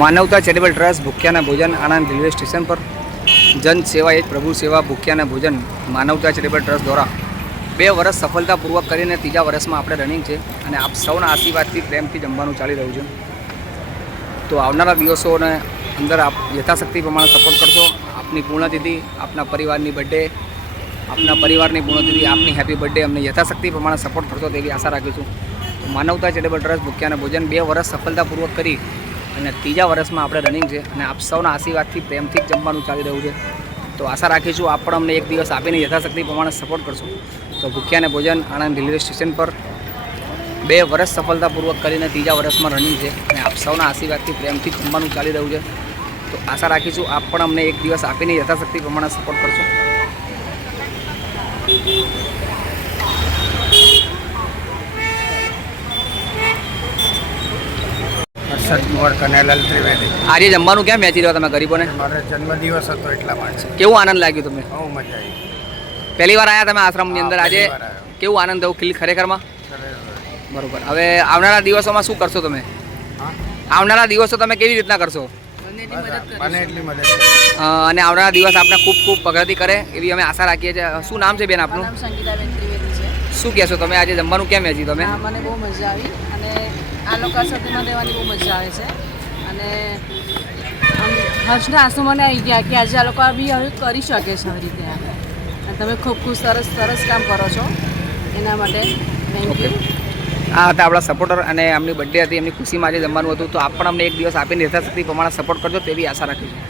માનવતા charitable trust ભૂખ્યાના ભોજન Anand railway station પર જન સેવા એક પ્રભુ સેવા ભૂખ્યાના ભોજન માનવતા ચેરિટેબલ ટ્રસ્ટ દ્વારા 2 વર્ષ સફળતાપૂર્વક કરીને ત્રીજા વર્ષમાં આપણે રનિંગ છે અને આપ સૌના આશીર્વાદથી પ્રેમથી જમવાનું ચાલી રહ્યું છે. તો આવનારા દિવસોને અંદર આપ યથાશક્તિ પ્રમાણે સપોર્ટ કરશો. આપની પૂર્ણતિથિ, આપના પરિવારની બર્થડે, આપના પરિવારની પૂર્ણતિથિ, આપની હેપી બર્થડે અમને યથાશક્તિ પ્રમાણે સપોર્ટ કરશો તેવી આશા રાખીશું. માનવતા ચેરિટેબલ ટ્રસ્ટ ભૂખ્યાના ભોજન 2 વર્ષ સફળતાપૂર્વક કરી અને ત્રીજા વર્ષમાં આપણે રનિંગ છે અને આપ સૌના આશીર્વાદથી પ્રેમથી જ જમવાનું ચાલી રહ્યું છે. તો આશા રાખીશું આપ પણ અમને એક દિવસ આપીને યથાશક્તિ પ્રમાણે સપોર્ટ કરશો. તો ભૂખ્યાને ભોજન આણંદ રેલવે સ્ટેશન પર 2 વર્ષ સફળતાપૂર્વક કરીને ત્રીજા વર્ષમાં રનિંગ છે અને આપ સૌના આશીર્વાદથી પ્રેમથી જમવાનું ચાલી રહ્યું છે. તો આશા રાખીશું આપ પણ અમને એક દિવસ આપીને યથાશક્તિ પ્રમાણે સપોર્ટ કરશો. હર્ષદ કનૈયાલાલ ત્રિવેદી. આજે જમવાનું ક્યાં મેચી રહ્યો તમે ગરીબોને? મારો જન્મદિવસ હતો એટલા માટે. કેવું આનંદ લાગ્યું તમને? બહુ મજા આવી. પહેલી વાર આવ્યા તમે આશ્રમની અંદર? આજે પહેલી વાર આવ્યો. કેવું આનંદ થયું ખરેખરમાં? ખરેખર. બરોબર. હવે આવનારા દિવસોમાં શું કરશો તમે? હા? આવનારા દિવસો તમે કેવી રીતના કરશો? બને એટલી મદદ કરી. અને આવનારા દિવસ આપણે ખૂબ ખૂબ પ્રગતિ કરે એવી અમે આશા રાખીએ છીએ. શું નામ છે બેન આપનું? નામ સંગીતાબેન ત્રિવેદી છે. શું કહેશો તમે? આજે જમવાનું કેમ મેચી તમે? હા, મને બહુ મજા આવી અને આ લોકો સાથે મને રહેવાની બહુ મજા આવે છે અને આમ હર્ષના આંસુ મને આવી ગયા કે આજે આ લોકો બી હવે કરી શકે છે આવી રીતે અને તમે ખૂબ ખૂબ સરસ કામ કરો છો એના માટે થેન્ક યુ. આ હતા આપણા સપોર્ટર અને એમની બર્થડે હતી, એમની ખુશીમાં આજે જમવાનું હતું. તો આપ પણ અમને એક દિવસ આપીને યથાશક્તિ પ્રમાણે સપોર્ટ કરજો તેવી આશા રાખીશું.